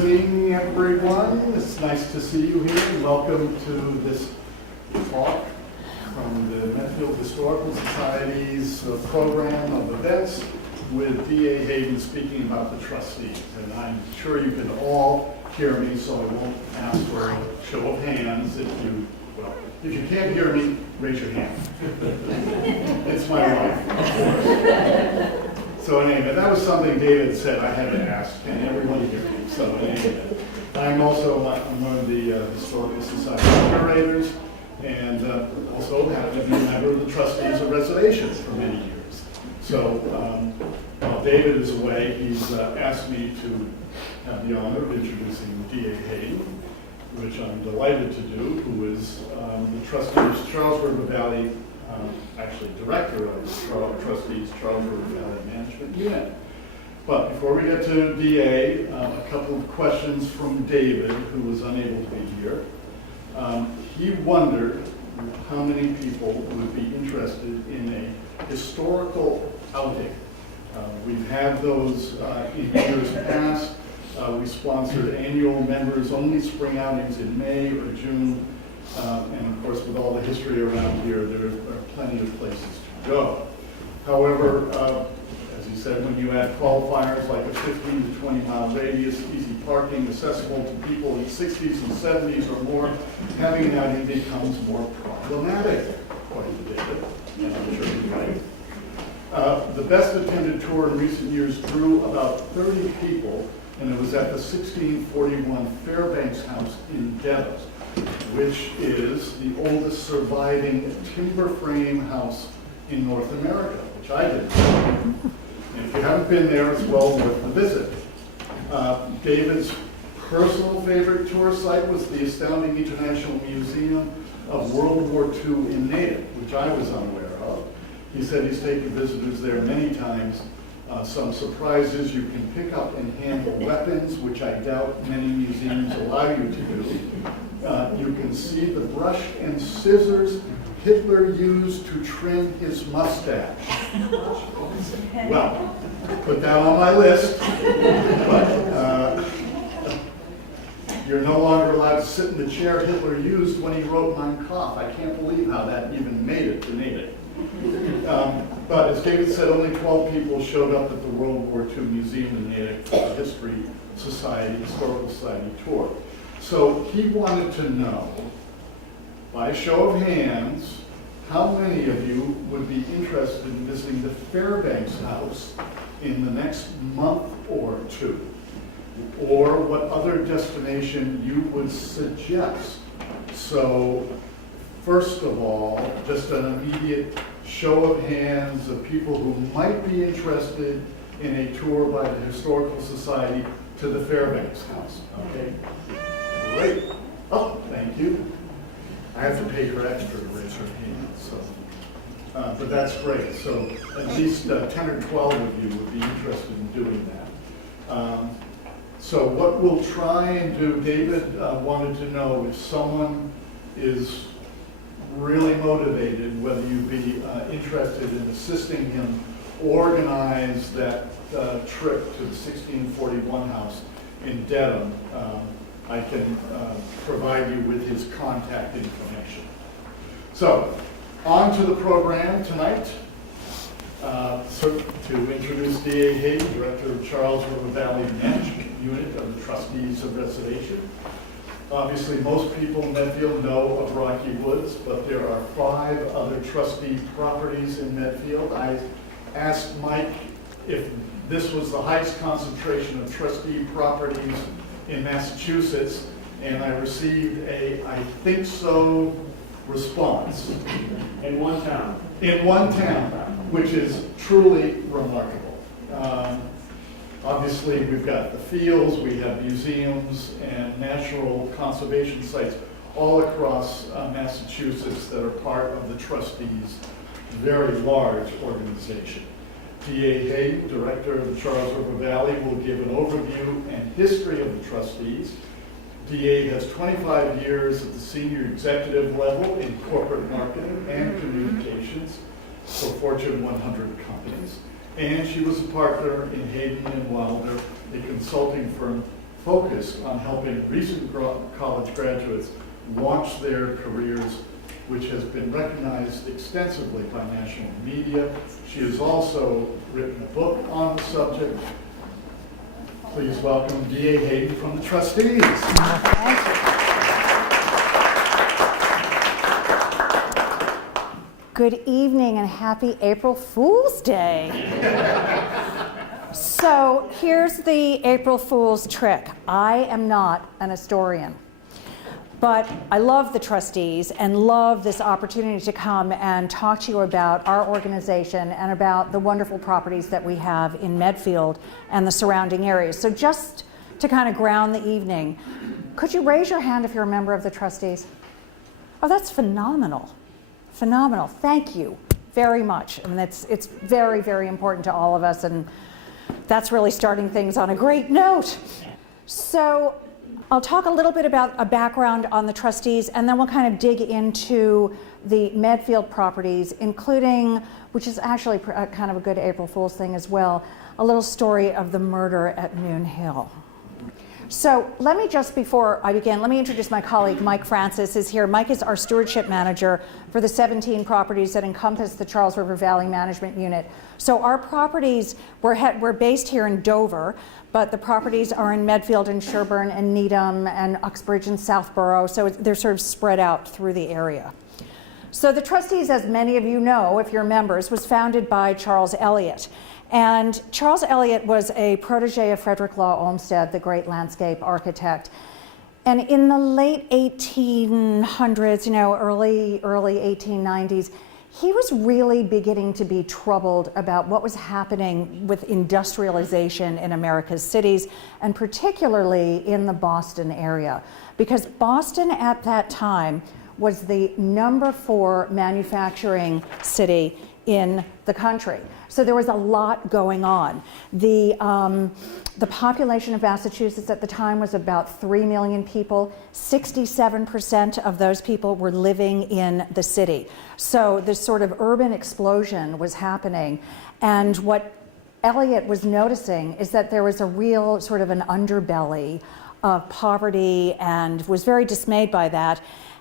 Evening, everyone. It's nice to see you here. Welcome to this talk from the Medfield Historical Society's program of events with D.A. Hayden speaking about the trustees. And I'm sure you can all hear me, so I won't ask for a show of hands. If you can't hear me, raise your hand. It's my wife, of course. So anyway, that was something David said I had to ask. Can everyone hear me? So anyway, I'm one of the Historical Society curators, and also happen to be a member of the Trustees of Reservations for many years. So while David is away, he's asked me to have the honor of introducing D.A. Hayden, which I'm delighted to do, who is the Trustees Charles River Valley, actually director of the Trustees Charles River Valley Management Unit. But before we get to DA, a couple of questions from David, who was unable to be here. He wondered how many people would be interested in a historical outing. We've had those in years past. We sponsored annual members-only spring outings in May or June. And of course, with all the history around here, there are plenty of places to go. However, as he said, when you add qualifiers like a 15 to 20 mile radius, easy parking, accessible to people in 60s and 70s or more, having an outing becomes more problematic, according to David, and I'm sure he's right. The best attended tour in recent years drew about 30 people, and it was at the 1641 Fairbanks House in Dedham, which is the oldest surviving timber frame house in North America, which I didn't know. And if you haven't been there, it's well worth the visit. David's personal favorite tour site was the astounding International Museum of World War II in Natick, which I was unaware of. He said he's taken visitors there many times. Some surprises: you can pick up and handle weapons, which I doubt many museums allow you to do. You can see the brush and scissors Hitler used to trim his mustache. Well, put that on my list, but you're no longer allowed to sit in the chair Hitler used when he wrote Mein Kampf. I can't believe how that even made it to Natick. But as David said, only 12 people showed up at the World War II Museum in Natick for the Historical Society tour. So he wanted to know, by a show of hands, how many of you would be interested in visiting the Fairbanks House in the next month or two? Or what other destination you would suggest? So, first of all, just an immediate show of hands of people who might be interested in a tour by the Historical Society to the Fairbanks House. Okay? Great. Oh, thank you. I have to pay her extra to raise her hand, so. But that's great. So at least 10 or 12 of you would be interested in doing that. So what we'll try and do, David wanted to know if someone is really motivated, whether you'd be interested in assisting him organize that trip to the 1641 house in Dedham. I can provide you with his contact information. So, on to the program tonight. So to introduce D.A. Hayden, Director of Charles River Valley Management Unit of the Trustees of Reservations. Obviously, most people in Medfield know of Rocky Woods, but there are 5 other trustee properties in Medfield. I asked Mike if this was the highest concentration of trustee properties in Massachusetts, and I received a "I think so" response. In one town. In one town, which is truly remarkable. Obviously, obviously, we've got the fields, we have museums and natural conservation sites all across Massachusetts that are part of the Trustees' very large organization. D.A. Hayden, Director of the Charles River Valley, will give an overview and history of the Trustees. DA has 25 years at the senior executive level in corporate marketing and communications for Fortune 100 companies. And she was a partner in Hayden and Wilder, a consulting firm focused on helping recent college graduates launch their careers, which has been recognized extensively by national media. She has also written a book on the subject. Please welcome D.A. Hayden from the Trustees. Thank you. Good evening and happy April Fool's Day. So here's the April Fool's trick. I am not an historian, but I love the Trustees and love this opportunity to come and talk to you about our organization and about the wonderful properties that we have in Medfield and the surrounding areas. So just to kind of ground the evening, could you raise your hand if you're a member of the Trustees? Oh, that's phenomenal. Phenomenal. Thank you very much. I mean, it's very, very important to all of us, and that's really starting things on a great note. So I'll talk a little bit about a background on the Trustees, and then we'll kind of dig into the Medfield properties, including, which is actually kind of a good April Fool's thing as well, a little story of the murder at Noon Hill. So let me just, before I begin, let me introduce my colleague. Mike Francis is here. Mike is our stewardship manager for the 17 properties that encompass the Charles River Valley Management Unit. So our properties, we're based here in Dover, but the properties are in Medfield and Sherburne and Needham and Uxbridge and Southborough, so they're sort of spread out through the area. So the Trustees, as many of you know, if you're members, was founded by Charles Eliot. And Charles Eliot was a protege of Frederick Law Olmsted, the great landscape architect. And in the late 1800s, early 1890s, he was really beginning to be troubled about what was happening with industrialization in America's cities, and particularly in the Boston area. Because Boston at that time was the #4 manufacturing city in the country. So there was a lot going on. The population of Massachusetts at the time was about 3 million people. 67% of those people were living in the city. So this sort of urban explosion was happening. And what Eliot was noticing is that there was a real sort of an underbelly of poverty, and was very dismayed by that,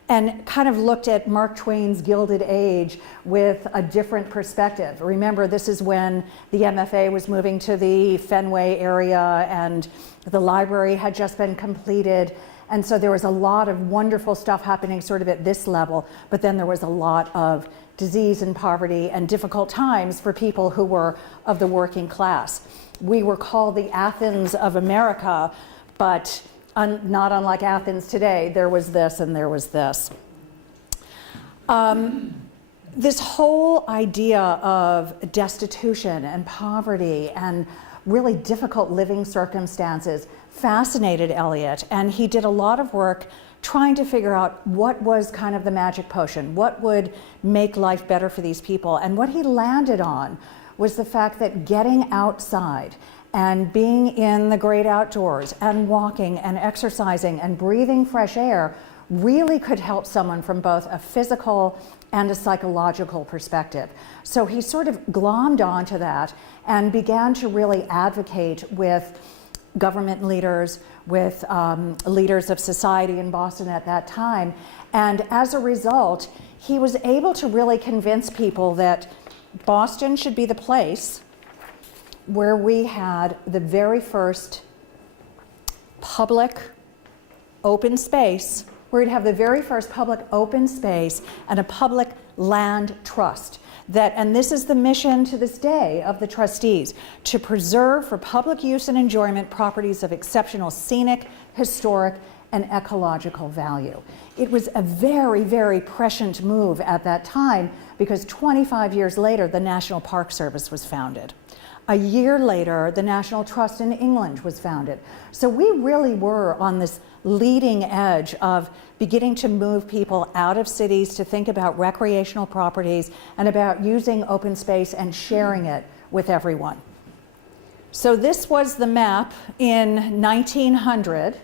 and kind of looked at Mark Twain's Gilded Age with a different perspective. Remember, this is when the MFA was moving to the Fenway area, and the library had just been completed. And so there was a lot of wonderful stuff happening sort of at this level, but then there was a lot of disease and poverty and difficult times for people who were of the working class. We were called the Athens of America, but not unlike Athens today, there was this and there was this. This whole idea of destitution and poverty and really difficult living circumstances fascinated Eliot, and he did a lot of work trying to figure out what was kind of the magic potion, what would make life better for these people. And what he landed on was the fact that getting outside and being in the great outdoors and walking and exercising and breathing fresh air really could help someone from both a physical and a psychological perspective. So he sort of glommed onto that and began to really advocate with government leaders, with leaders of society in Boston at that time. And as a result, he was able to really convince people that Boston should be the place where we had the very first public open space, where we'd have the very first public open space and a public land trust. And this is the mission to this day of the Trustees, to preserve for public use and enjoyment properties of exceptional scenic, historic, and ecological value. It was a very, very prescient move at that time, because 25 years later, the National Park Service was founded. A year later, the National Trust in England was founded. So we really were on this leading edge of beginning to move people out of cities to think about recreational properties and about using open space and sharing it with everyone. So this was the map in 1900,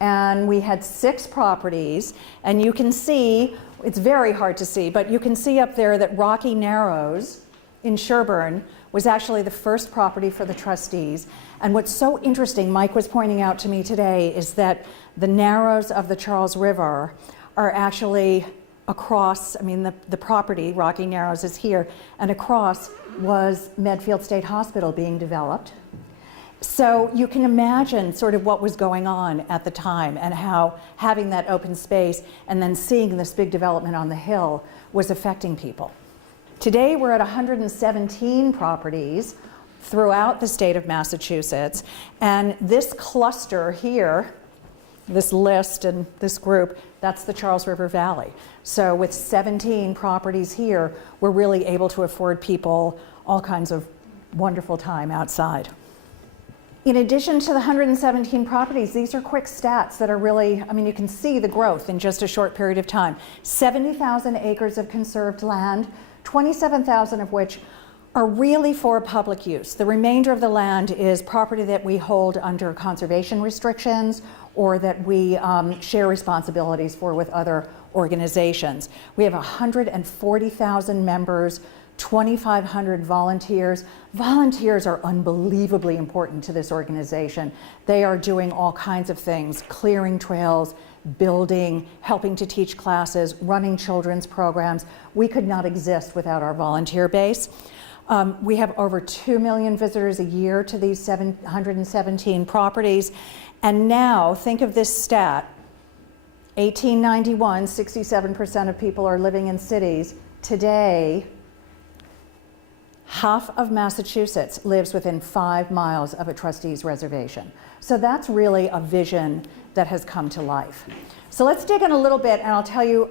and we had 6 properties, and you can see, it's very hard to see, but you can see up there that Rocky Narrows in Sherburne was actually the first property for the trustees. And what's so interesting, Mike was pointing out to me today, is that the narrows of the Charles River are actually across, I mean, the property, Rocky Narrows, is here, and across was Medfield State Hospital being developed. So you can imagine sort of what was going on at the time and how having that open space and then seeing this big development on the hill was affecting people. Today we're at 117 properties throughout the state of Massachusetts, and this cluster here, this list and this group, that's the Charles River Valley. So with 17 properties here, we're really able to afford people all kinds of wonderful time outside. In addition to the 117 properties, these are quick stats that are really, I mean, you can see the growth in just a short period of time. 70,000 acres of conserved land, 27,000 of which are really for public use. The remainder of the land is property that we hold under conservation restrictions or that we share responsibilities for with other organizations. We have 140,000 members, 2,500 volunteers. Volunteers are unbelievably important to this organization. They are doing all kinds of things, clearing trails, building, helping to teach classes, running children's programs. We could not exist without our volunteer base. We have over 2 million visitors a year to these 117 properties. And now, think of this stat. 1891, 67% of people are living in cities. Today, half of Massachusetts lives within 5 miles of a trustee's reservation. So that's really a vision that has come to life. So let's dig in a little bit and I'll tell you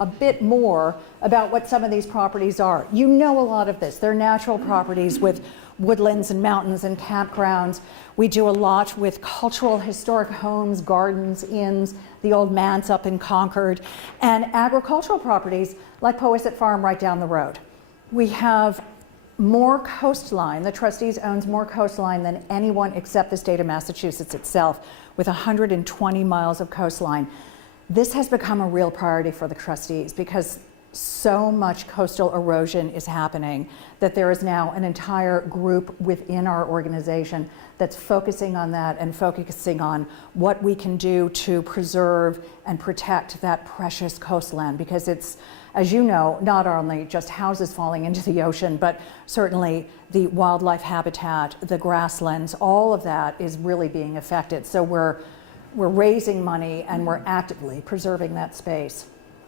a bit more about what some of these properties are. You know a lot of this. They're natural properties with woodlands and mountains and campgrounds. We do a lot with cultural historic homes, gardens, inns, the old manse up in Concord, and agricultural properties like Powysset Farm right down the road. We have more coastline. The trustees owns more coastline than anyone except the state of Massachusetts itself, with 120 miles of coastline. This has become a real priority for the trustees because so much coastal erosion is happening that there is now an entire group within our organization that's focusing on that and focusing on what we can do to preserve and protect that precious coastland, because it's, as you know, not only just houses falling into the ocean, but certainly the wildlife habitat, the grasslands, all of that is really being affected. So we're raising money and we're actively preserving that space.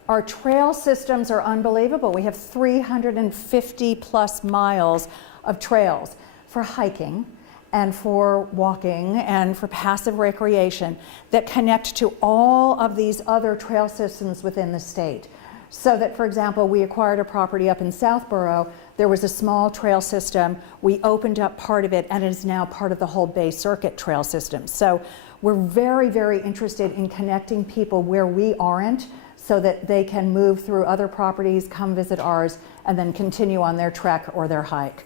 Our trail systems are unbelievable. We have 350 plus miles of trails for hiking and for walking and for passive recreation that connect to all of these other trail systems within the state. So that, for example, we acquired a property up in Southborough. There was a small trail system. We opened up part of it and it is now part of the whole Bay Circuit trail system. So we're very, very interested in connecting people where we aren't so that they can move through other properties, come visit ours, and then continue on their trek or their hike.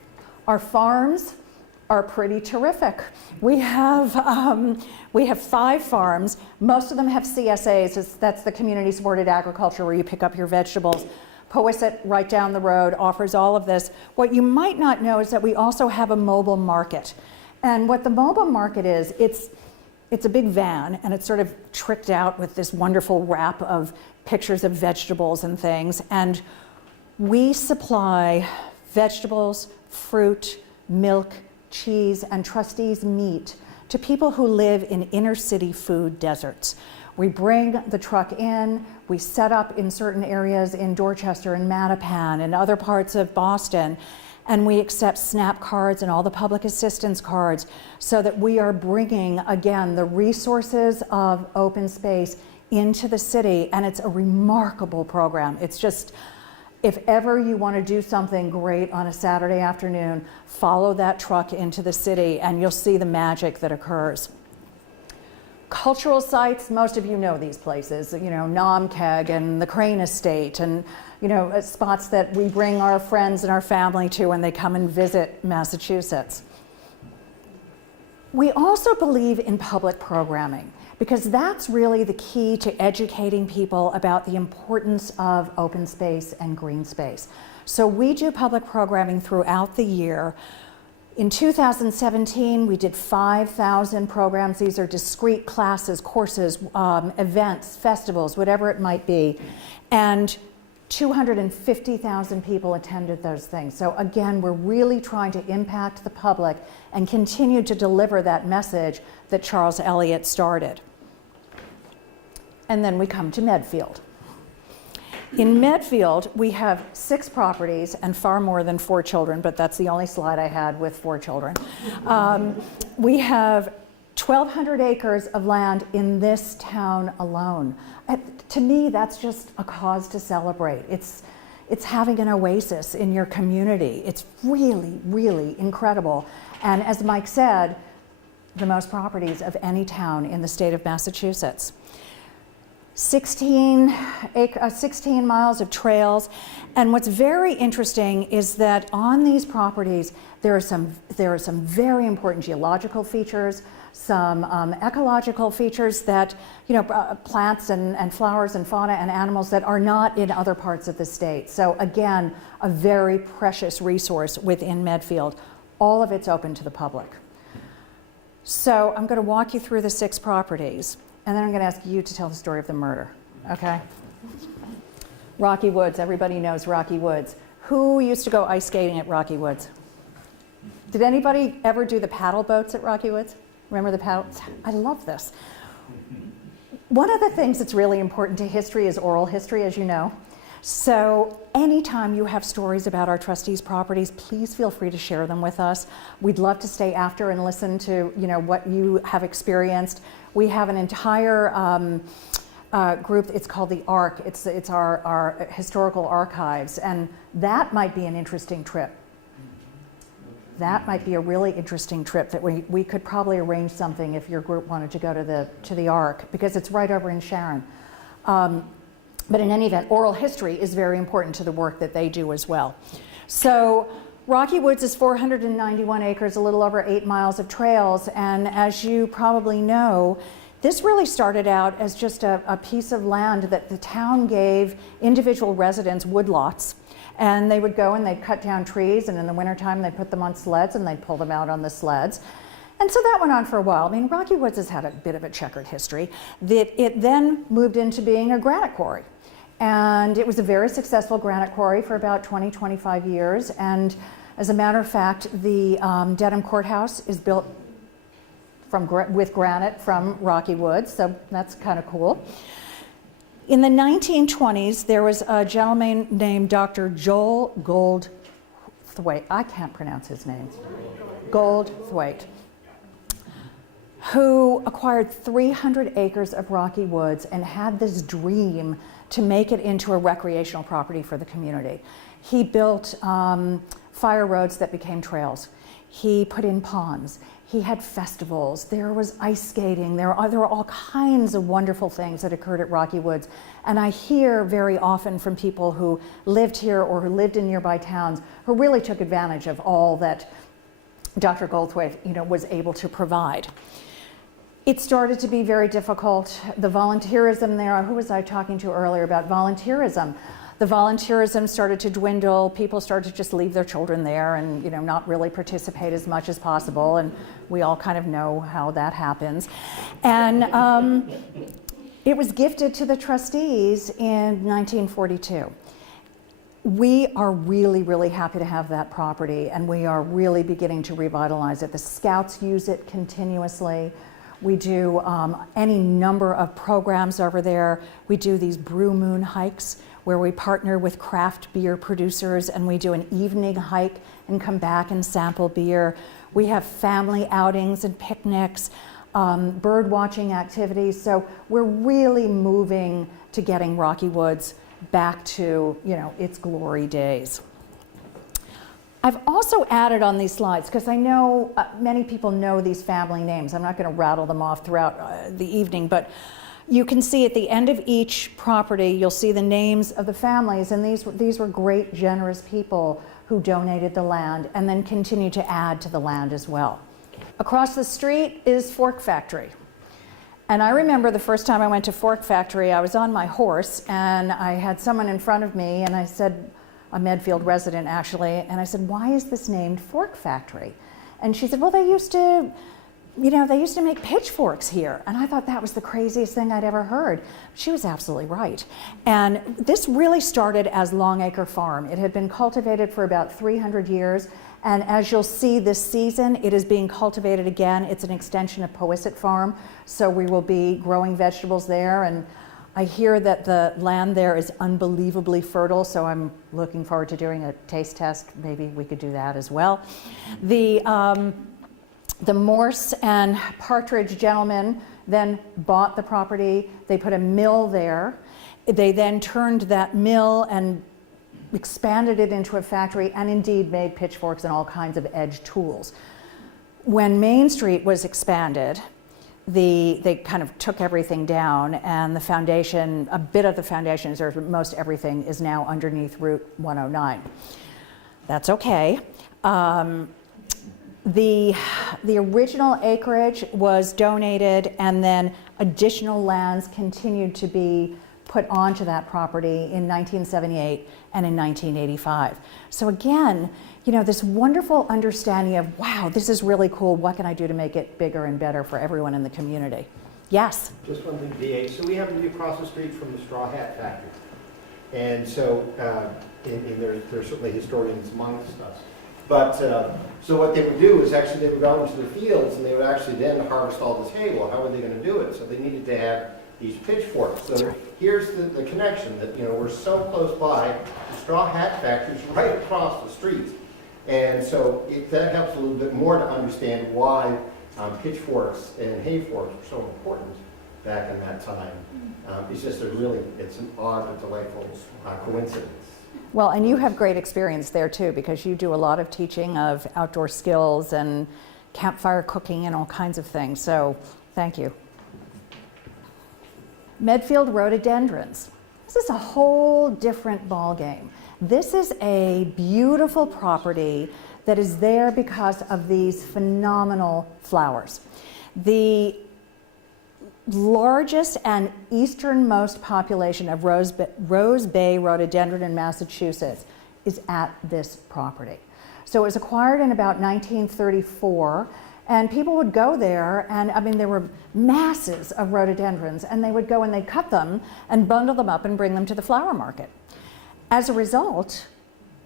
Our farms are pretty terrific. We have 5 farms. Most of them have CSAs. That's the community supported agriculture where you pick up your vegetables. Powysset, right down the road, offers all of this. What you might not know is that we also have a mobile market. And what the mobile market is, it's a big van and it's sort of tricked out with this wonderful wrap of pictures of vegetables and things. And we supply vegetables, fruit, milk, cheese, and trustees' meat to people who live in inner city food deserts. We bring the truck in, we set up in certain areas in Dorchester and Mattapan and other parts of Boston, and we accept SNAP cards and all the public assistance cards so that we are bringing, again, the resources of open space into the city, and it's a remarkable program. It's just, If ever you want to do something great on a Saturday afternoon, follow that truck into the city and you'll see the magic that occurs. Cultural sites, most of you know these places, you know, Namkeg and the Crane Estate, and you know, spots that we bring our friends and our family to when they come and visit Massachusetts. We also believe in public programming, because that's really the key to educating people about the importance of open space and green space. So we do public programming throughout the year. In 2017, we did 5,000 programs. These are discrete classes, courses, events, festivals, whatever it might be. And 250,000 people attended those things. So again, we're really trying to impact the public and continue to deliver that message that Charles Eliot started. And then we come to Medfield. In Medfield, we have 6 properties and far more than 4 children, but that's the only slide I had with 4 children. We have 1,200 acres of land in this town alone. To me, that's just a cause to celebrate. It's having an oasis in your community. It's really, really incredible. And as Mike said, the most properties of any town in the state of Massachusetts. 16 miles of trails, and what's very interesting is that on these properties there are some very important geological features, some ecological features that, you know, plants and flowers and fauna and animals that are not in other parts of the state. So again, a very precious resource within Medfield. All of it's open to the public. So I'm going to walk you through the 6 properties. And then I'm going to ask you to tell the story of the murder, okay? Rocky Woods, everybody knows Rocky Woods. Who used to go ice skating at Rocky Woods? Did anybody ever do the paddle boats at Rocky Woods? Remember the paddles? I love this. One of the things that's really important to history is oral history, as you know. So anytime you have stories about our trustees' properties, please feel free to share them with us. We'd love to stay after and listen to, you know, what you have experienced. We have an entire group, it's called the ARC. It's our historical archives, and that might be an interesting trip. That might be a really interesting trip that we could probably arrange something if your group wanted to go to the ARC, because it's right over in Sharon. But in any event, oral history is very important to the work that they do as well. So Rocky Woods is 491 acres, a little over 8 miles of trails, and as you probably know, this really started out as just a piece of land that the town gave individual residents woodlots, and they would go and they'd cut down trees, and in the wintertime they'd put them on sleds and they'd pull them out on the sleds. And so that went on for a while. I mean, Rocky Woods has had a bit of a checkered history. It then moved into being a granite quarry. And it was a very successful granite quarry for about 20-25 years. And as a matter of fact, the Dedham Courthouse is built with granite from Rocky Woods, so that's kind of cool. In the 1920s, there was a gentleman named Dr. Joel Goldthwaite. I can't pronounce his name. Goldthwaite, who acquired 300 acres of Rocky Woods and had this dream to make it into a recreational property for the community. He built fire roads that became trails. He put in ponds. He had festivals. There was ice skating. There were all kinds of wonderful things that occurred at Rocky Woods. And I hear very often from people who lived here or who lived in nearby towns who really took advantage of all that Dr. Goldthwaite, you know, was able to provide. It started to be very difficult. The volunteerism there, who was I talking to earlier about volunteerism? The volunteerism started to dwindle. People started to just leave their children there and, you know, not really participate as much as possible. And we all kind of know how that happens. And it was gifted to the trustees in 1942. We are really, really happy to have that property, and we are really beginning to revitalize it. The Scouts use it continuously. We do any number of programs over there. We do these Brew Moon hikes where we partner with craft beer producers and we do an evening hike and come back and sample beer. We have family outings and picnics, bird watching activities. So we're really moving to getting Rocky Woods back to, its glory days. I've also added on these slides, because I know many people know these family names. I'm not going to rattle them off throughout the evening, but you can see at the end of each property, you'll see the names of the families, and these were great, generous people who donated the land and then continue to add to the land as well. Across the street is Fork Factory. And I remember the first time I went to Fork Factory, I was on my horse, and I had someone in front of me, and I said, a Medfield resident actually, and I said, why is this named Fork Factory? And she said, well, they used to make pitchforks here. And I thought that was the craziest thing I'd ever heard. She was absolutely right. And this really started as Longacre Farm. It had been cultivated for about 300 years. And as you'll see this season, it is being cultivated again. It's an extension of Powysset Farm. So we will be growing vegetables there. And I hear that the land there is unbelievably fertile, so I'm looking forward to doing a taste test. Maybe we could do that as well. The Morse and Partridge gentlemen then bought the property. They put a mill there. They then turned that mill and expanded it into a factory, and indeed made pitchforks and all kinds of edge tools. When Main Street was expanded, they kind of took everything down, and the foundation, a bit of the foundation, or most everything, is now underneath Route 109. That's okay. The original acreage was donated, and then additional lands continued to be put onto that property in 1978 and in 1985. So again, this wonderful understanding of, wow, this is really cool. What can I do to make it bigger and better for everyone in the community? Yes? Just one thing, DA. So we happen to be across the street from the straw hat factory. And so, and there's certainly historians amongst us. But, so what they would do is actually they would go into the fields and they would actually then harvest all this hay. Well, how were they going to do it? So they needed to have these pitchforks. So here's the connection that, we're so close by. The straw hat factory is right across the street. And so that helps a little bit more to understand why pitchforks and hay forks were so important back in that time. It's just it's an odd but delightful coincidence. Well, and you have great experience there too, because you do a lot of teaching of outdoor skills and campfire cooking and all kinds of things. So thank you. Medfield rhododendrons. This is a whole different ballgame. This is a beautiful property that is there because of these phenomenal flowers. The largest and easternmost population of Rose Bay rhododendron in Massachusetts is at this property. So it was acquired in about 1934, and people would go there, and there were masses of rhododendrons, and they would go and they'd cut them and bundle them up and bring them to the flower market. As a result,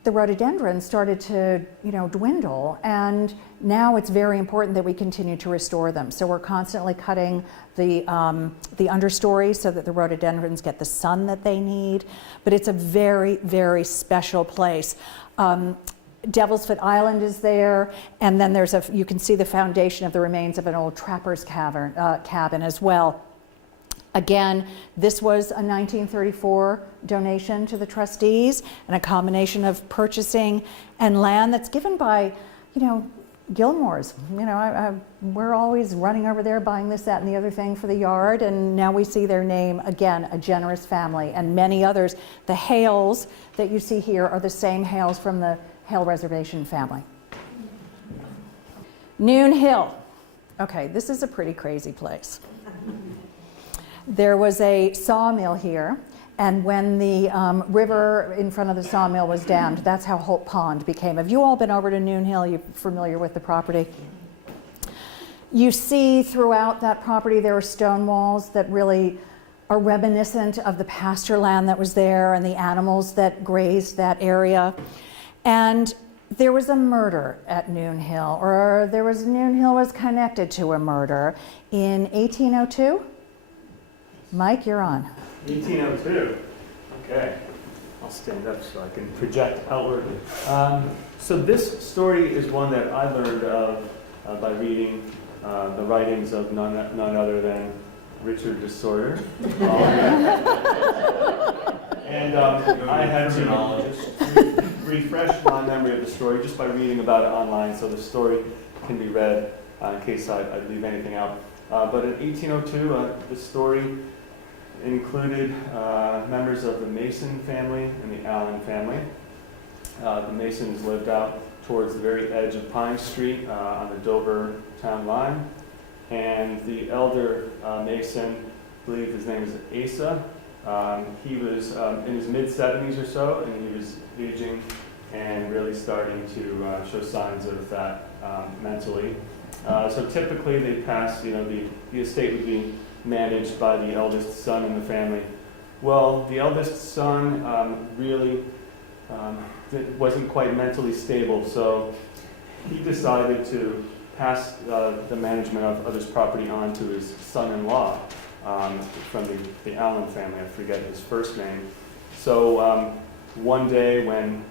the rhododendrons started to, dwindle, and now it's very important that we continue to restore them. So we're constantly cutting the understory so that the rhododendrons get the sun that they need. But it's a very, very special place. Devil's Foot Island is there, and then you can see the foundation of the remains of an old trapper's cabin as well. Again, this was a 1934 donation to the trustees, and a combination of purchasing and land that's given by, Gilmore's. We're always running over there buying this, that, and the other thing for the yard, and now we see their name, again, a generous family, and many others. The Hales that you see here are the same Hales from the Hale Reservation family. Noon Hill. Okay, this is a pretty crazy place. There was a sawmill here, and when the river in front of the sawmill was dammed, that's how Holt Pond became. Have you all been over to Noon Hill? You're familiar with the property? You see throughout that property there are stone walls that really are reminiscent of the pasture land that was there and the animals that grazed that area. And there was a murder at Noon Hill, or Noon Hill was connected to a murder in 1802. Mike, you're on. 1802. Okay. I'll stand up so I can project outwardly. So this story is one that I learned of by reading the writings of none other than Richard de Sawyer. And I had to refresh my memory of the story just by reading about it online, so the story can be read in case I leave anything out. But in 1802, the story included members of the Mason family and the Allen family. The Masons lived out towards the very edge of Pine Street on the Dover town line. And the elder Mason, I believe his name is Asa, he was in his mid-70s or so, and he was aging and really starting to show signs of that mentally. So typically they passed, the estate would be managed by the eldest son in the family. Well, the eldest son really wasn't quite mentally stable, so he decided to pass the management of his property on to his son-in-law from the Allen family. I forget his first name. So one day when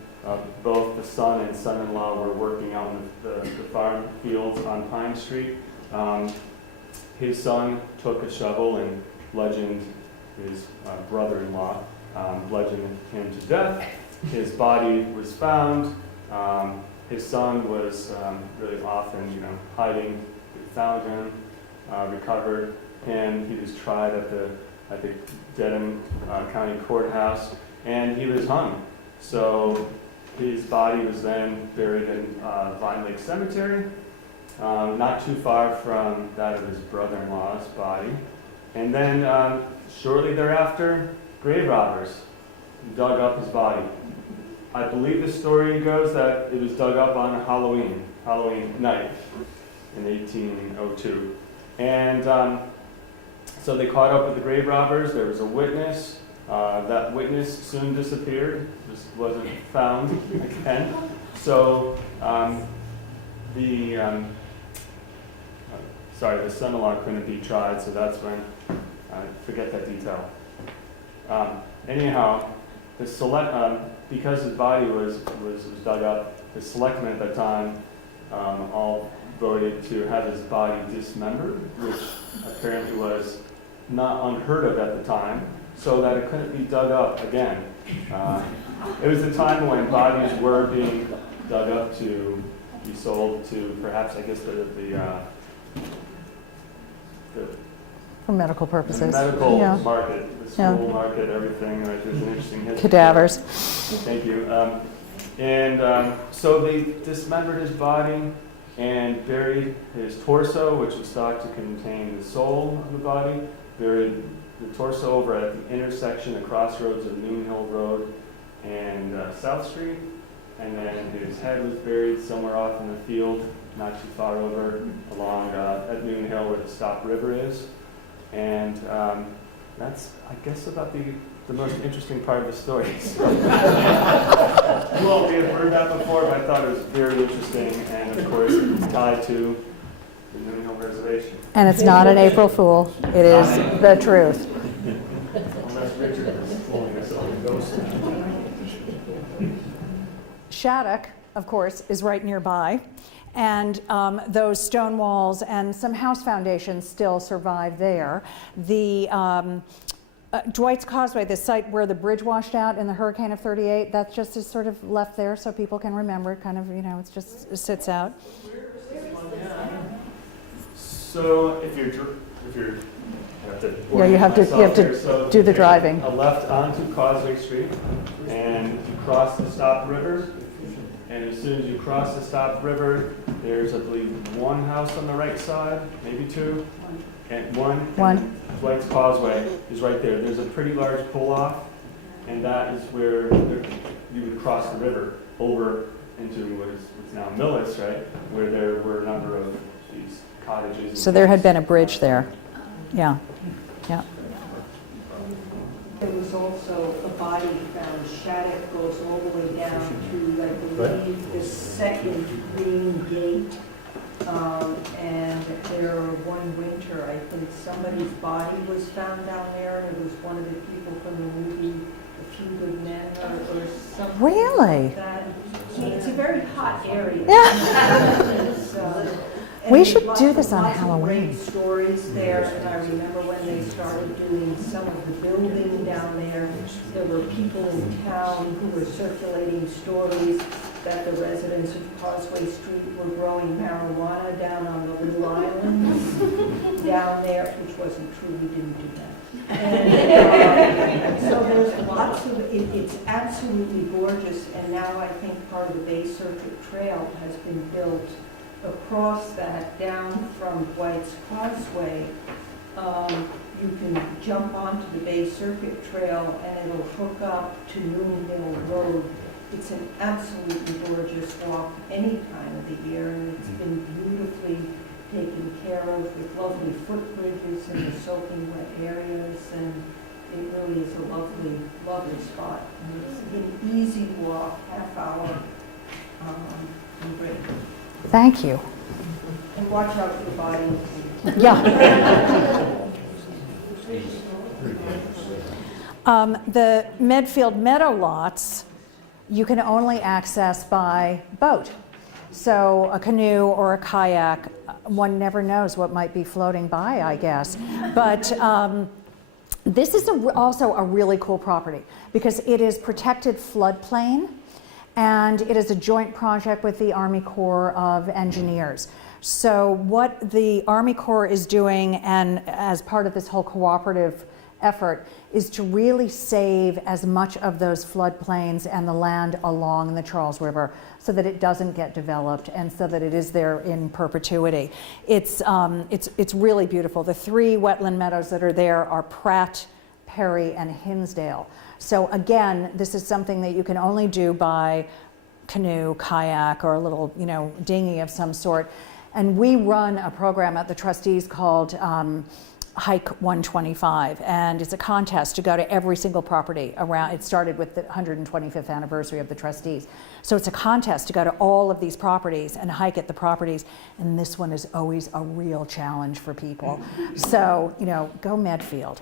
both the son and son-in-law were working out in the farm fields on Pine Street, his son took a shovel and bludgeoned his brother-in-law, bludgeoned him to death. His body was found. His son was really often, hiding. We found him, recovered him. He was tried at the Dedham County Courthouse, and he was hung. So his body was then buried in Vine Lake Cemetery, not too far from that of his brother-in-law's body. And then shortly thereafter, grave robbers dug up his body. I believe the story goes that it was dug up on Halloween night in 1802. And so they caught up with the grave robbers. There was a witness. That witness soon disappeared, just wasn't found again. So the son-in-law couldn't be tried, so that's when, forget that detail. Anyhow, because his body was dug up, the selectmen at that time all voted to have his body dismembered, which apparently was not unheard of at the time, so that it couldn't be dug up again. It was a time when bodies were being dug up to be sold to perhaps, I guess, the For medical purposes. The medical Yeah. market, the school market, everything. There's an interesting history. Cadavers. Thank you. So they dismembered his body and buried his torso, which was thought to contain the soul of the body. Buried the torso over at the intersection, the crossroads of Noon Hill Road and South Street. And then his head was buried somewhere off in the field, not too far over, along at Noon Hill where the Stop River is. And that's, I guess, about the most interesting part of the story. Well, we have heard that before, but I thought it was very interesting, and of course, it's tied to the Noon Hill Reservation. And it's not an April Fool. It is the truth. Unless Richard is fooling us all ghosts. Shattuck, of course, is right nearby. And those stone walls and some house foundations still survive there. The Dwight's Causeway, the site where the bridge washed out in the hurricane of '38, that just is sort of left there so people can remember. Kind of, it sits out. So if you're Yeah, you have to do the driving. A left onto Causeway Street, and you cross the Stop River. And as soon as you cross the Stop River, there's, I believe, one house on the right side, maybe two, and one. Dwight's Causeway is right there. There's a pretty large pull-off, and that is where you would cross the river over into what's now Millis, right? Where there were a number of these cottages. So there had been a bridge there. Yeah. There was also a body found. Shattuck goes all the way down to, I believe, the second green gate. And there, one winter, I think somebody's body was found down there, and it was one of the people from the movie A Few Good Men or something. Really? Like that. It's a very hot area. Yeah. We there's should lots do of- this on lots of Halloween. great stories there, and I remember when they started doing some of the building down there, there were people in town who were circulating stories that the residents of Causeway Street were growing marijuana down on the little islands down there, which wasn't true, we didn't do that. And so there's lots of, it's absolutely gorgeous, and now I think part of the Bay Circuit Trail has been built across that down from White's Causeway. You can jump onto the Bay Circuit Trail and it'll hook up to Moon Hill Road. It's an absolutely gorgeous walk any time of the year, and it's been beautifully taken care of with lovely footbridges in the soaking wet areas, and it really is a lovely, lovely spot. And it's an easy walk, half hour, and great. Thank you. And watch out for the body. Yeah. The Medfield Meadow lots, you can only access by boat. So a canoe or a kayak, one never knows what might be floating by, I guess. But this is also a really cool property because it is protected floodplain, and it is a joint project with the Army Corps of Engineers. So what the Army Corps is doing, and as part of this whole cooperative effort, is to really save as much of those floodplains and the land along the Charles River so that it doesn't get developed and so that it is there in perpetuity. It's really beautiful. The three wetland meadows that are there are Pratt, Perry, and Hinsdale. So again, this is something that you can only do by canoe, kayak, or a little, dinghy of some sort. And we run a program at the Trustees called Hike 125, and it's a contest to go to every single property around. It started with the 125th anniversary of the Trustees. So it's a contest to go to all of these properties and hike at the properties, and this one is always a real challenge for people. So, go Medfield.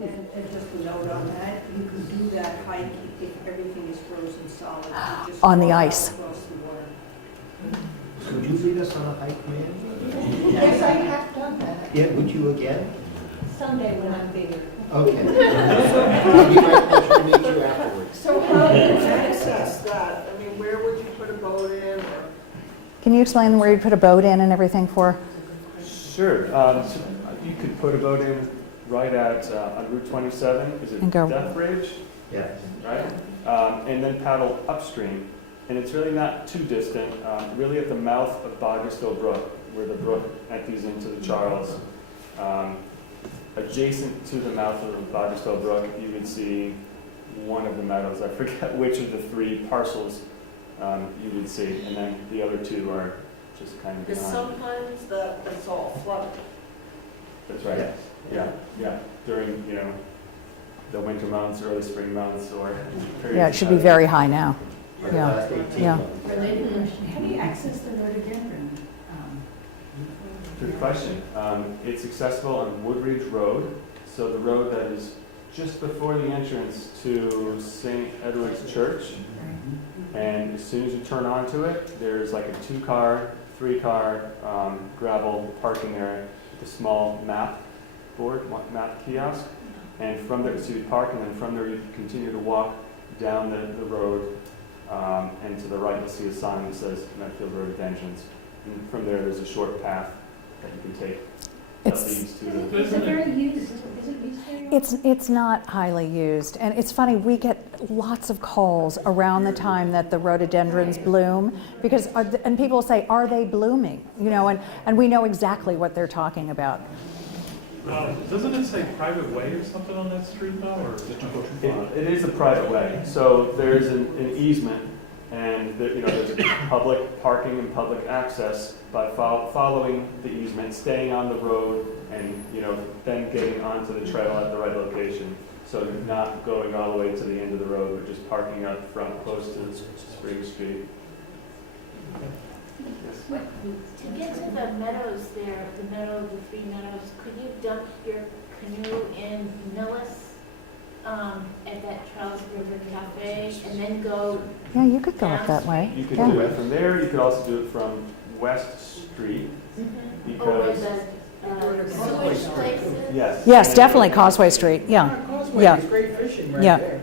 And just a note on that, you can do that hike if everything is frozen solid. You just On the walk out ice. across the water. Would you lead us on a hike, man? Yes, I have done that. Yeah, would you again? Someday when I'm bigger. Okay. It'd be my pleasure to meet you afterwards. So how do you access that? I mean, where would you put a boat in? Or Can you explain where you put a boat in and everything for? Sure. So you could put a boat in right at on Route 27. Is it And go. Death Bridge? Yes. Right? And then paddle upstream. And it's really not too distant, really at the mouth of Bogastill Brook, where the brook empties into the Charles. Adjacent to the mouth of the Bogastill Brook, you would see one of the meadows. I forget which of the three parcels you would see, and then the other two are just kind of because behind. sometimes that's all flooded. That's right. Yeah. During, the winter months, early spring months, or periods. Yeah, it should be very high now. For the Yeah. last 18 Yeah. months. Related question, how do you access the rhododendron? Good question. It's accessible on Woodridge Road, so the road that is just before the entrance to St. Edward's Church. And as soon as you turn onto it, there's like a 2-car, 3-car gravel parking area with a small map board, map kiosk. And from there, so you park, and then from there you continue to walk down the road, and to the right you'll see a sign that says Medfield Rhododendrons. And from there, there's a short path that you can take that It's- leads to the... Is it very used? Is it used very often? It's not highly used, and it's funny, we get lots of calls around the time that the rhododendrons bloom, because, and people say, are they blooming? And we know exactly what they're talking about. Doesn't it say private way or something on that street though, or did you go too far? It is a private way, so there's an easement, and there's public parking and public access by following the easement, staying on the road, and then getting onto the trail at the right location. So not going all the way to the end of the road, but just parking up front close to Spring Street. Yes. To get to the meadows there, the 3 meadows, could you dump your canoe in Millis at that Charles River Cafe and then go? Yeah, you could go up that way. You could Yeah. do it from there. You could also do it from West street Oh, because, where the sewage place is? yes. Yes, and- definitely Causeway Street, yeah. Causeway Yeah. is great fishing right Yeah. there.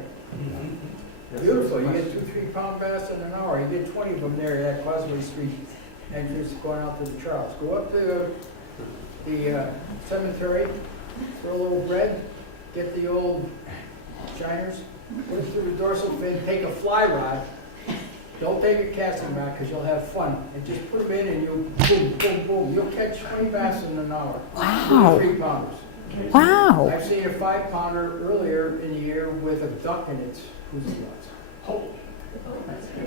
Yes, Beautiful, you yes. get 2-3 pound bass in an hour, you get 20 of them there at Causeway Street, entrance going out to the Charles. Go up to the cemetery, throw a little bread, get the old shiners, put it through the dorsal fin, take a fly rod, don't take a casting rod because you'll have fun, and just put them in and you'll boom, boom, boom, you'll catch 20 bass in an hour. Wow. 3 pounders. Wow. I've seen a 5 pounder earlier in the year with a duck in its koozie nuts. Holy.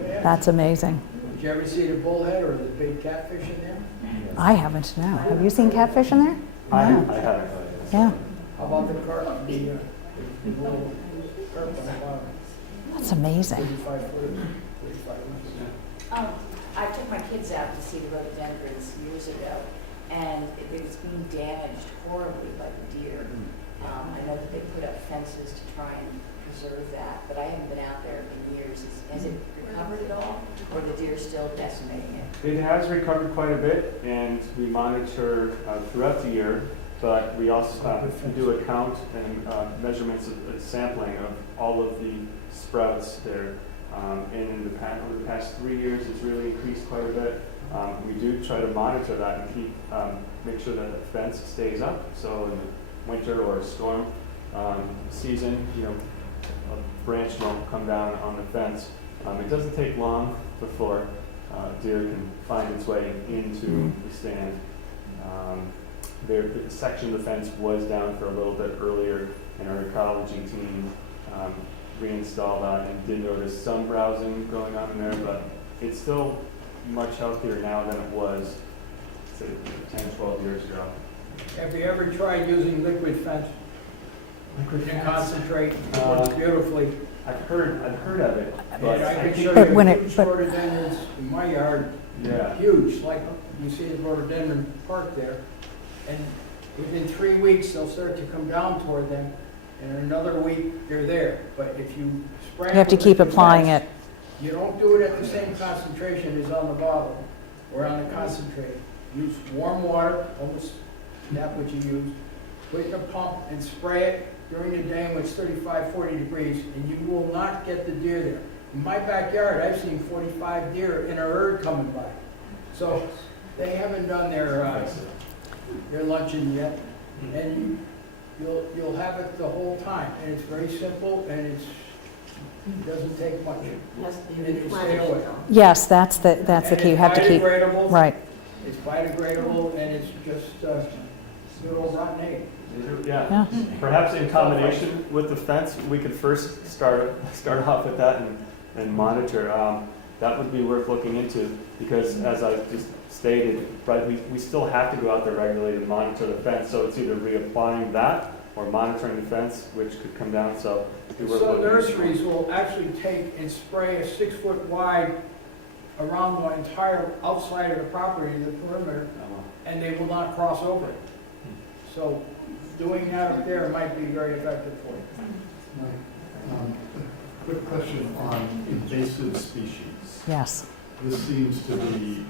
Yeah. That's amazing. Did you ever see the bullhead or the big catfish in there? I haven't, no. Have you seen catfish in there? I No. haven't. Yeah, How about the carp, the little carp on the bottom? that's amazing. 35 foot, 35 inches. I took my kids out to see the rhododendrons years ago, and it was being damaged horribly by the deer. I know that they put up fences to try and preserve that, but I haven't been out there in years. Has it recovered at all, or the deer still decimating it? It has recovered quite a bit, and we monitor throughout the year, but we also do a count and measurements of sampling of all of the sprouts there. And in over the past 3 years, it's really increased quite a bit. We do try to monitor that and keep make sure that the fence stays up. So in the winter or storm season, a branch won't come down on the fence. It doesn't take long before deer can find its way into the stand. The section of the fence was down for a little bit earlier, and our ecology team reinstalled that and did notice some browsing going on in there, but it's still much healthier now than it was, say, 10, 12 years ago. Have you ever tried using liquid fence? To concentrate, it works beautifully. I've heard of it, but And I can show But you when it- huge but- rhododendrons in my yard, yeah. huge, like you see the rhododendron park there. And within 3 weeks, they'll start to come down toward them, and in another week, they're there. But if you spray. You have to with keep liquid applying fence, it. You don't do it at the same concentration as on the bottle or on the concentrate. Use warm water, almost that what you use. Put it in a pump and spray it during the day when it's 35, 40 degrees, and you will not get the deer there. In my backyard, I've seen 45 deer in a herd coming by. So they haven't done their luncheon yet, and you'll have it the whole time. And it's very simple, and it doesn't take much. Has to be And you stay replenished away. though. Yes, that's the key. You have to keep, Biodegradable. right. It's biodegradable, and it's just good old rotten egg. Yeah. Perhaps in combination with the fence, we could first start off with that and monitor. That would be worth looking into because, as I just stated, right, we still have to go out there regularly and monitor the fence. So it's either reapplying that or monitoring the fence, which could come down. So it'd be worth Some looking into. nurseries will actually take and spray a 6-foot wide around the entire outside of the property, the perimeter, and they will not cross over it. So doing that up there might be very effective for you. Quick question on invasive species. Yes. This seems to be,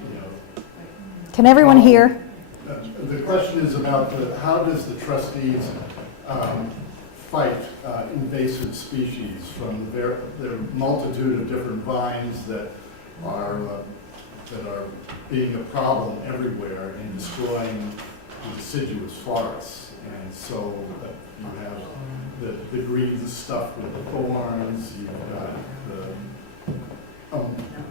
Can everyone hear? the question is about how does the trustees fight invasive species from the multitude of different vines that are being a problem everywhere and destroying the deciduous forests. And so you have the green stuff with the thorns, you've got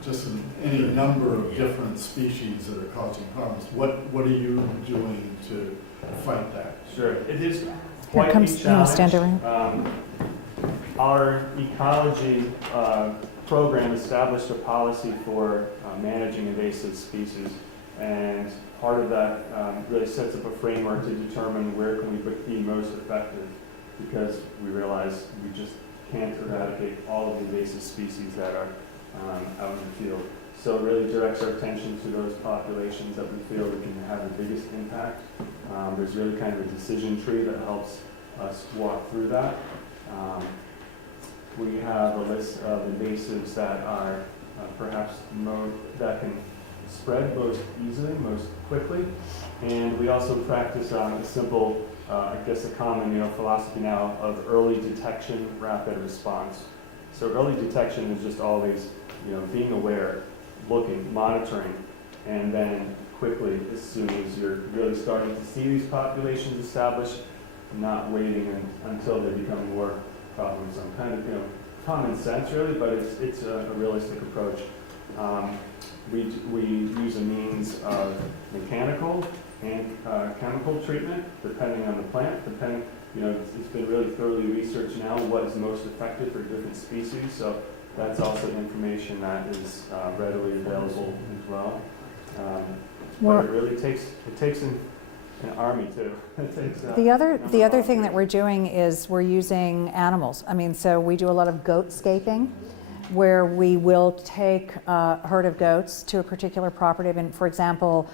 just any number of different species that are causing problems. What are you doing to fight that? Sure, it is Here quite comes, a you want to stand challenge. around? Our ecology program established a policy for managing invasive species, and part of that really sets up a framework to determine where can we be most effective, because we realize we just can't eradicate all of the invasive species that are out in the field. So it really directs our attention to those populations that we feel we can have the biggest impact. There's really kind of a decision tree that helps us walk through that. We have a list of invasives that are perhaps that can spread most easily, most quickly. And we also practice on a simple, I guess a common philosophy now of early detection, rapid response. So early detection is just always being aware, looking, monitoring, and then quickly, as soon as you're really starting to see these populations established, not waiting until they become more problems. Kind of common sense really, but it's a realistic approach. We use a means of mechanical and chemical treatment, depending on the plant. It's been really thoroughly researched now what is most effective for different species. So that's also information that is readily available as well. But it really takes an army too. It takes, The other thing that we're doing is we're using animals. So we do a lot of goatscaping, where we will take a herd of goats to a particular property. For example,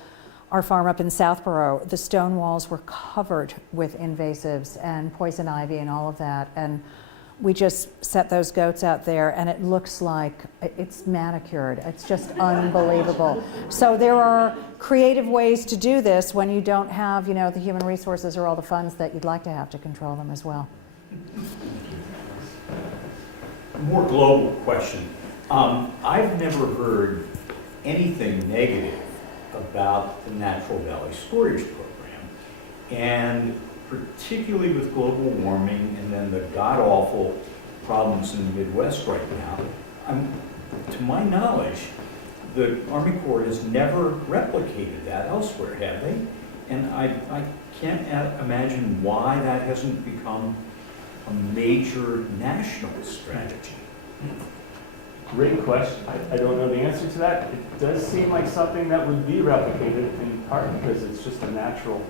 our farm up in Southborough, the stone walls were covered with invasives and poison ivy and all of that. And we just set those goats out there, and it looks like it's manicured. It's just unbelievable. So there are creative ways to do this when you don't have, the human resources or all the funds that you'd like to have to control them as well. More global question. I've never heard anything negative about the Natural Valley Storage Program, and particularly with global warming and then the god-awful problems in the Midwest right now, to my knowledge, the Army Corps has never replicated that elsewhere, have they? And I can't imagine why that hasn't become a major national strategy. Great question. I don't know the answer to that. It does seem like something that would be replicated in part because it's just a natural,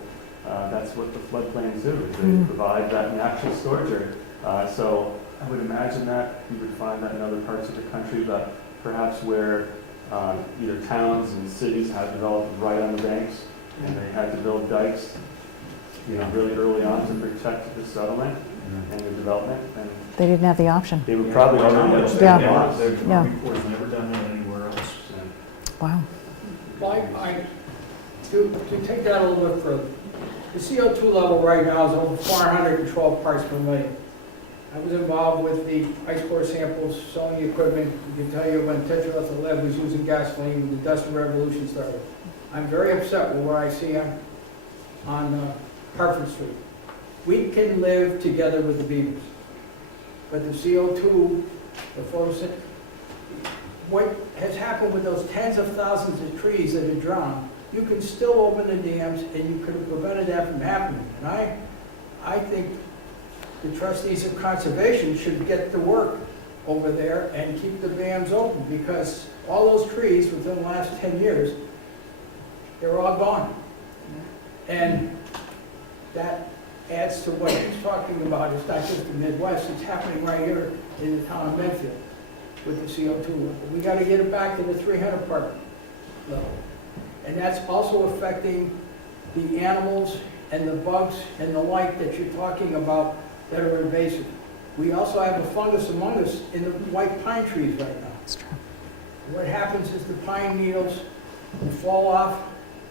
that's what the floodplains do, is they provide that natural storage area. So I would imagine that you would find that in other parts of the country, but perhaps where either towns and cities have developed right on the banks and they had to build dikes, really early on to protect the settlement and the development. And They didn't have the option. they would probably already have Yeah. The Army Corps has never done it anywhere else. Wow. To take that a little bit further, the CO2 level right now is over 412 parts per million. I was involved with the ice core samples, selling the equipment. I can tell you when tetraethyl lead was using gasoline, when the Dustin Revolution started. I'm very upset with what I see on Hartford Street. We can live together with the beavers, but the CO2, the photosynthesis, what has happened with those tens of thousands of trees that have drowned, you can still open the dams and you could have prevented that from happening. And I think the trustees of conservation should get to work over there and keep the dams open, because all those trees within the last 10 years, they're all gone. And that adds to what he's talking about. It's not just the Midwest, it's happening right here in the town of Medfield with the CO2 level. We got to get it back to the 300 part level. And that's also affecting the animals and the bugs and the like that you're talking about that are invasive. We also have a fungus among us in the white pine trees right now. That's true. What happens is the pine needles will fall off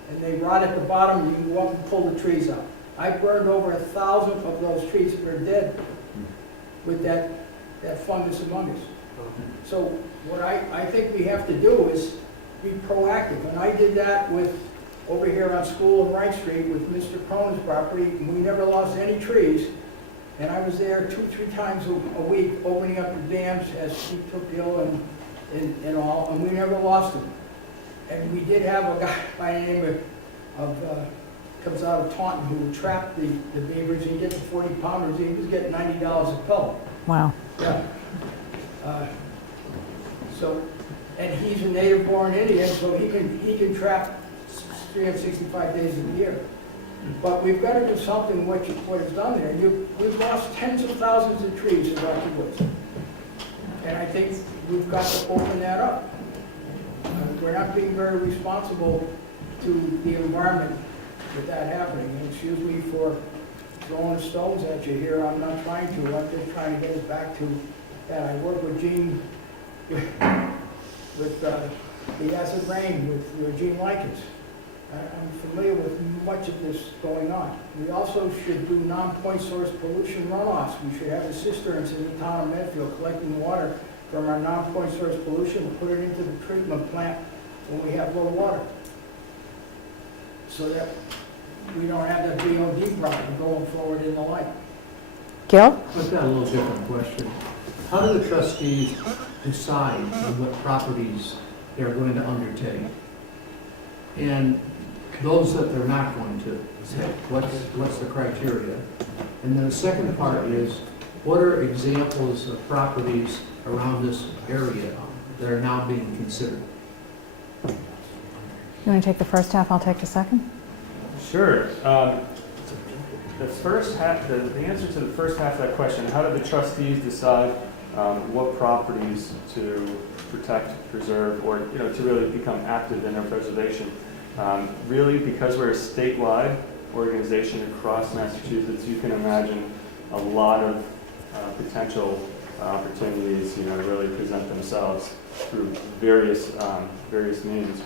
and they rot at the bottom, and you can go up and pull the trees out. I burned over 1,000 of those trees that are dead with that fungus among us. So what I think we have to do is be proactive. And I did that with, over here on School and Wright Street with Mr. Cronin's property, and we never lost any trees. And I was there 2-3 times a week opening up the dams as he took ill and all, and we never lost them. And we did have a guy by the name of comes out of Taunton who trapped the beavers. He get the 40 pounders. He was getting $90 a pellet. Wow. Yeah. And he's a native born Indian, so he can trap 365 days a year. But we've got to do something what is done there. We've lost tens of thousands of trees in Rocky Woods. And I think we've got to open that up. We're not being very responsible to the environment with that happening. And excuse me for throwing stones at you here. I'm not trying to. I'm just trying to get us back to that. I work with Gene with the acid rain with Gene Likens. I'm familiar with much of this going on. We also should do non-point source pollution runoffs. We should have the cisterns in the town of Medfield collecting water from our non-point source pollution and put it into the treatment plant when we have low water. So that we don't have that BOD problem going forward in the light. Gil? I've got a little different question. How do the trustees decide on what properties they're going to undertake? And those that they're not going to, what's the criteria? And then the second part is, what are examples of properties around this area that are now being considered? You want to take the first half, I'll take the second? Sure. The first half, the answer to the first half of that question, how do the trustees decide what properties to protect, preserve, or to really become active in their preservation? Really, because we're a statewide organization across Massachusetts, you can imagine a lot of potential opportunities, to really present themselves through various means.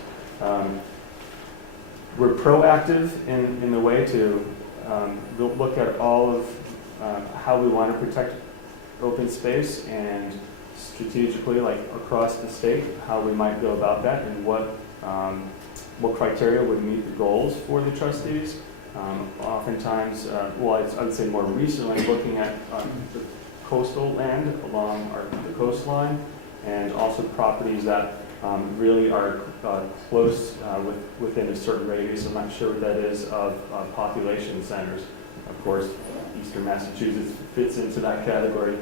We're proactive in the way to look at all of how we want to protect open space and strategically, like across the state, how we might go about that and what criteria would meet the goals for the trustees. Oftentimes, I would say more recently, looking at the coastal land along the coastline, and also properties that really are close within a certain radius. I'm not sure what that is of population centers. Of course, Eastern Massachusetts fits into that category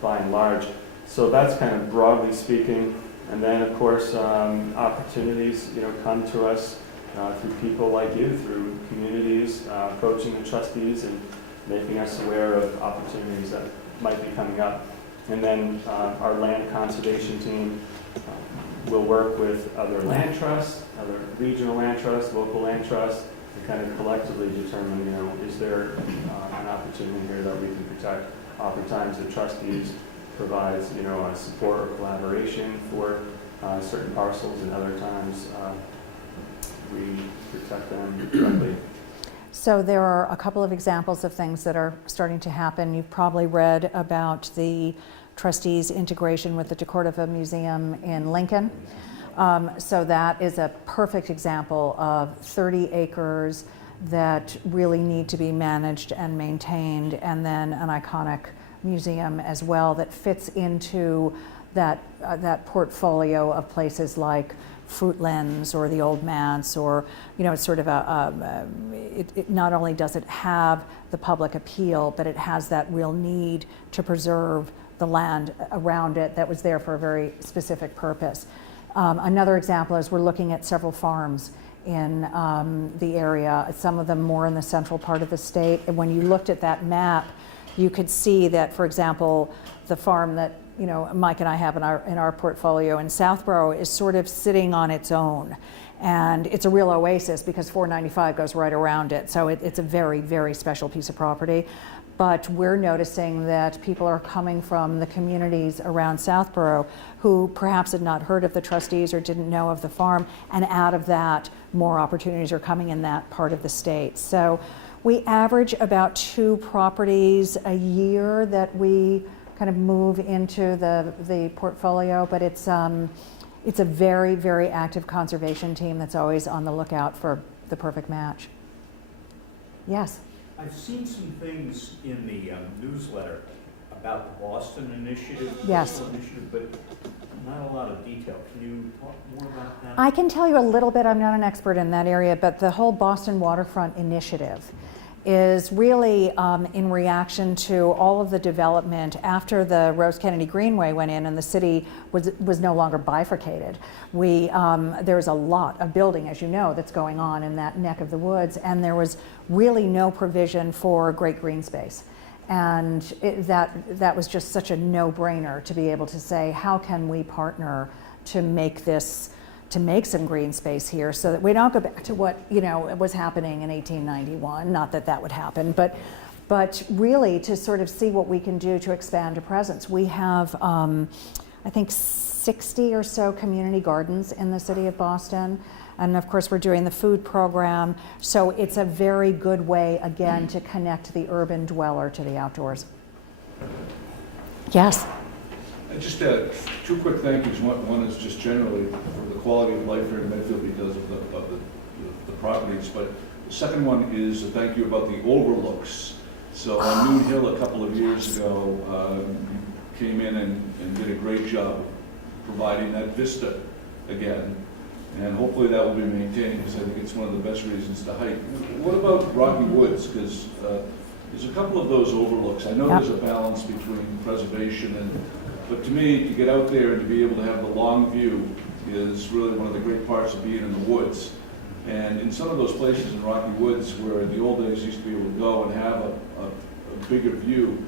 by and large. So that's kind of broadly speaking. And then, of course, opportunities come to us through people like you, through communities approaching the trustees and making us aware of opportunities that might be coming up. And then our land conservation team will work with other land trusts, other regional land trusts, local land trusts, to kind of collectively determine, is there an opportunity here that we can protect. Oftentimes the trustees provides, a support or collaboration for certain parcels, and other times we protect them directly. So there are a couple of examples of things that are starting to happen. You've probably read about the trustees' integration with the DeCordova Museum in Lincoln. So that is a perfect example of 30 acres that really need to be managed and maintained, and then an iconic museum as well that fits into that portfolio of places like Fruitlands or the Old Manse, or it's sort of it not only does it have the public appeal, but it has that real need to preserve the land around it that was there for a very specific purpose. Another example is we're looking at several farms in the area, some of them more in the central part of the state. And when you looked at that map, you could see that, for example, the farm that Mike and I have in our portfolio in Southborough is sort of sitting on its own. And it's a real oasis because 495 goes right around it. So it's a very, very special piece of property. But we're noticing that people are coming from the communities around Southborough who perhaps had not heard of the trustees or didn't know of the farm. And out of that, more opportunities are coming in that part of the state. So we average about 2 properties a year that we kind of move into the portfolio, but it's a very, very active conservation team that's always on the lookout for the perfect match. Yes? I've seen some things in the newsletter about the Boston Initiative, Yes. but not a lot of detail. Can you talk more about that? I can tell you a little bit. I'm not an expert in that area, but the whole Boston Waterfront Initiative is really in reaction to all of the development after the Rose Kennedy Greenway went in and the city was no longer bifurcated. There's a lot of building, as you know, that's going on in that neck of the woods, and there was really no provision for great green space. And that was just such a no-brainer to be able to say, how can we partner to make some green space here so that we don't go back to what was happening in 1891. Not that that would happen, but really to sort of see what we can do to expand a presence. We have, I think, 60 or so community gardens in the city of Boston. And of course, we're doing the food program. So it's a very good way, again, to connect the urban dweller to the outdoors. Yes? Just two quick thank yous. One is just generally for the quality of life here in Medfield because of the properties. But the second one is a thank you about the overlooks. So on Noon Hill a couple of years ago, you came in and did a great job of providing that vista again. And hopefully that will be maintained because I think it's one of the best reasons to hike. What about Rocky Woods? Because there's a couple of those overlooks. I know there's a balance between preservation but to me, to get out there and to be able to have the long view is really one of the great parts of being in the woods. And in some of those places in Rocky Woods where in the old days used to be able to go and have a bigger view,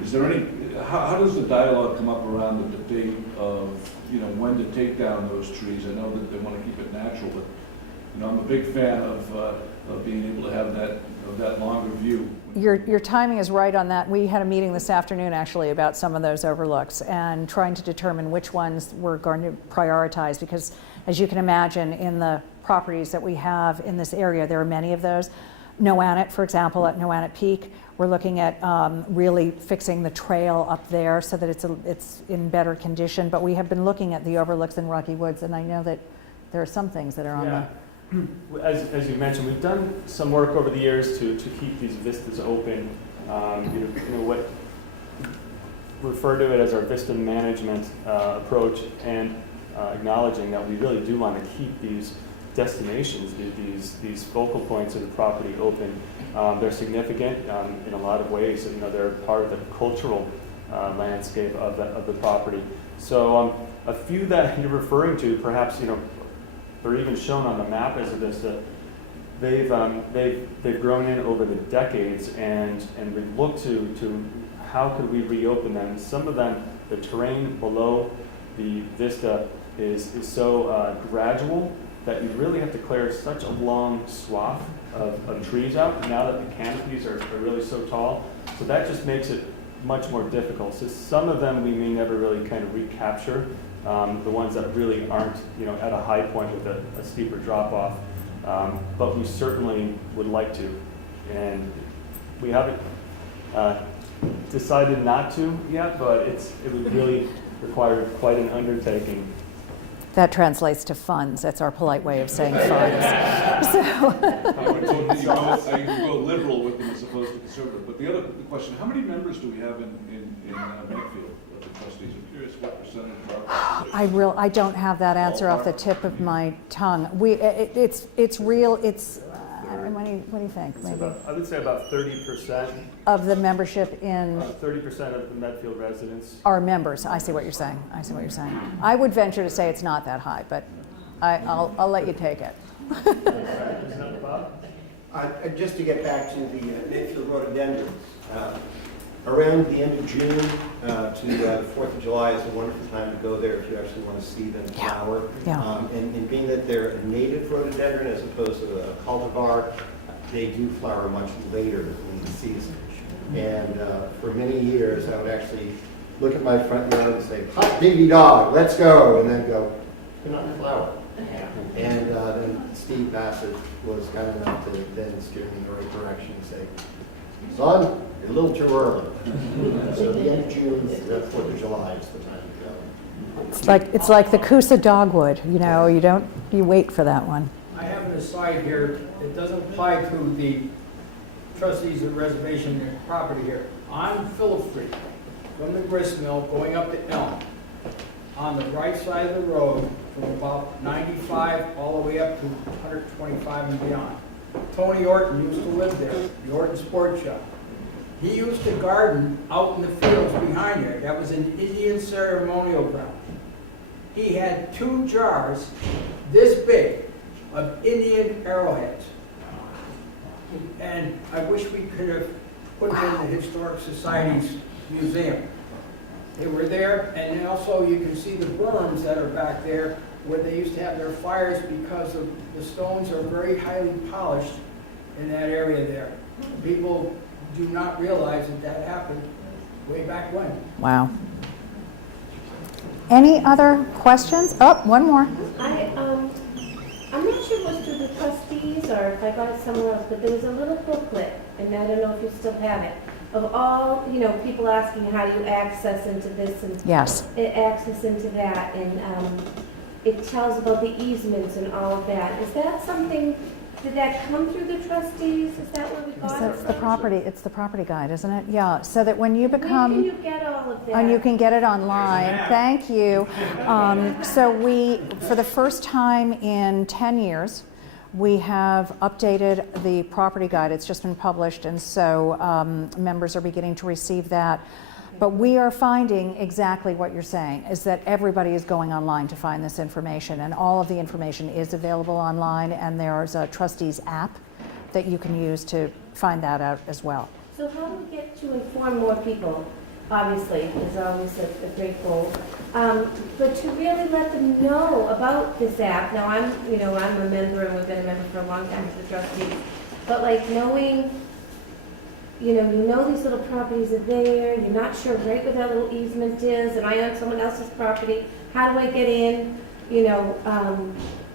is there any, how does the dialogue come up around the debate of, when to take down those trees? I know that they want to keep it natural, but, I'm a big fan of being able to have that longer view. Your timing is right on that. We had a meeting this afternoon actually about some of those overlooks and trying to determine which ones we're going to prioritize because as you can imagine in the properties that we have in this area, there are many of those. Noannet, for example, at Noannet Peak, we're looking at really fixing the trail up there so that it's in better condition. But we have been looking at the overlooks in Rocky Woods, and I know that there are some things that are on the... As you mentioned, we've done some work over the years to keep these vistas open. What refer to it as our vista management approach, and acknowledging that we really do want to keep these destinations, these focal points of the property open. They're significant in a lot of ways. They're part of the cultural landscape of the property. So a few that you're referring to, perhaps they're even shown on the map as a vista. They've grown in over the decades, and we've looked to how could we reopen them. Some of them, the terrain below the vista is so gradual that you really have to clear such a long swath of trees out now that the canopies are really so tall. So that just makes it much more difficult. So some of them we may never really kind of recapture, the ones that really aren't at a high point with a steeper drop off. But we certainly would like to. And we haven't decided not to yet, but it would really require quite an undertaking. That translates to funds. That's our polite way of saying funds. I can go liberal with them as opposed to conservative. But the other question, how many members do we have in Medfield of the trustees? I'm curious what percentage are. I don't have that answer off the tip of my tongue. It's real. What do you think? Maybe I would say about 30% of the membership in 30% of the Medfield residents are members. I see what you're saying. I would venture to say it's not that high, but I'll let you take it. Just to get back to the Medfield rhododendrons, around the end of June to the 4th of July is a wonderful time to go there if you actually want to see them flower. Yeah. And being that they're a native rhododendron as opposed to a cultivar, they do flower much later in the season. And for many years, I would actually look at my front yard and say, hot diggity dog, let's go, and then go, they're not in flower. And then Steve Bassett was kind enough to then steer me in the right direction and say, son, you're a little too early. So the end of June, the 4th of July is the time to go. It's like the Coosa dogwood. You wait for that one. I have an aside here. It doesn't apply to the trustees of the reservation property here. On Phillip Street, from the grist mill going up to Elm, on the right side of the road, from about 95 all the way up to 125 and beyond. Tony Orton used to live there, the Orton Sports Shop. He used to garden out in the fields behind there. That was an Indian ceremonial ground. He had 2 jars this big of Indian arrowheads. And I wish we could have put them in the Historic Society's museum. They were there, and then also you can see the berms that are back there where they used to have their fires because of the stones are very highly polished in that area there. People do not realize that happened way back when. Wow. Any other questions? Oh, one more. I'm not sure if it was through the trustees or if I got it somewhere else, but there was a little booklet, and I don't know if you still have it, of all, people asking how do you access into this and Yes. access into that, and it tells about the easements and all of that. Is that something, did that come through the trustees? Is that where we got it That's the from? property, it's the property guide, isn't it? Yeah, so that when you Where can become, you get all of that? and you can get it online, thank you. So we, for the first time in 10 years, we have updated the property guide. It's just been published, and so members are beginning to receive that. But we are finding exactly what you're saying, is that everybody is going online to find this information, and all of the information is available online, and there's a trustees app that you can use to find that out as well. So how do we get to inform more people? Obviously, is always a great goal. But to really let them know about this app. Now, I'm a member, and we've been a member for a long time as the trustees. But like knowing, you know these little properties are there, you're not sure right where that little easement is, am I on someone else's property? How do I get in?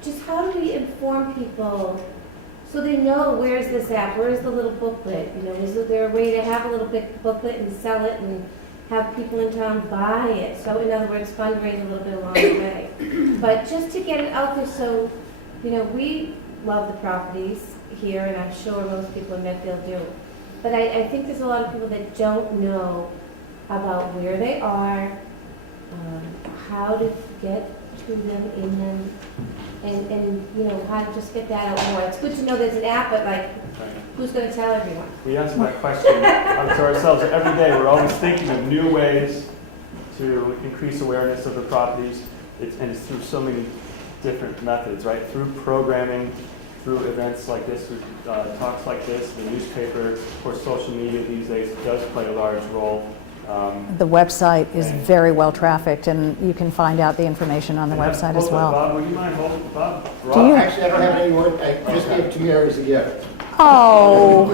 Just how do we inform people so they know where's this app, where's the little booklet? Is there a way to have a little booklet and sell it and have people in town buy it? So in other words, fundraise a little bit along the way. But just to get it out there so, we love the properties here, and I'm sure most people in Medfield do. But I think there's a lot of people that don't know about where they are, how to get to them in them, and how to just get that out more. It's good to know there's an app, but who's going to tell everyone? We answer that question to ourselves every day. We're always thinking of new ways to increase awareness of the properties, and it's through so many different methods, right? Through programming, through events like this, through talks like this, the newspaper, of course, social media these days does play a large role. The website is very well trafficked, and you can find out the information on the website as well. Bob, would you mind holding, Bob? Do you? Actually, I don't have any more, I just gave 2 Marys a gift. Oh,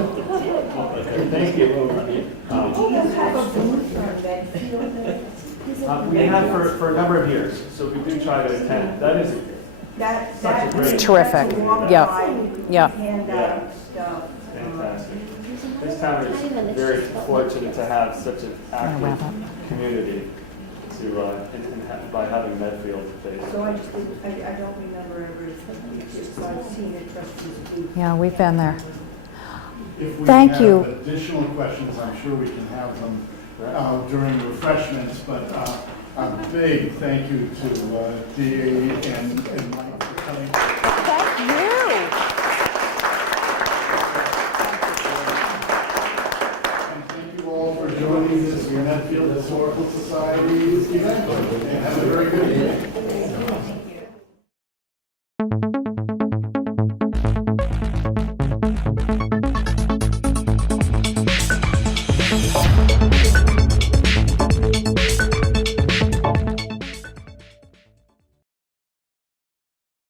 Thank you. We have for a number of years, so we do try to attend. That is such a great. it's terrific. Yep. Fantastic. This town is very fortunate to have such an active community by having Medfield based. So I don't remember ever, just I've seen it, trustees. Yeah, we've been there. If we Thank have you. additional questions, I'm sure we can have them during refreshments, but a big thank you to Dee and Mike for coming. Thank you. And thank you all for joining this Medfield Historical Society event. And have a very good evening.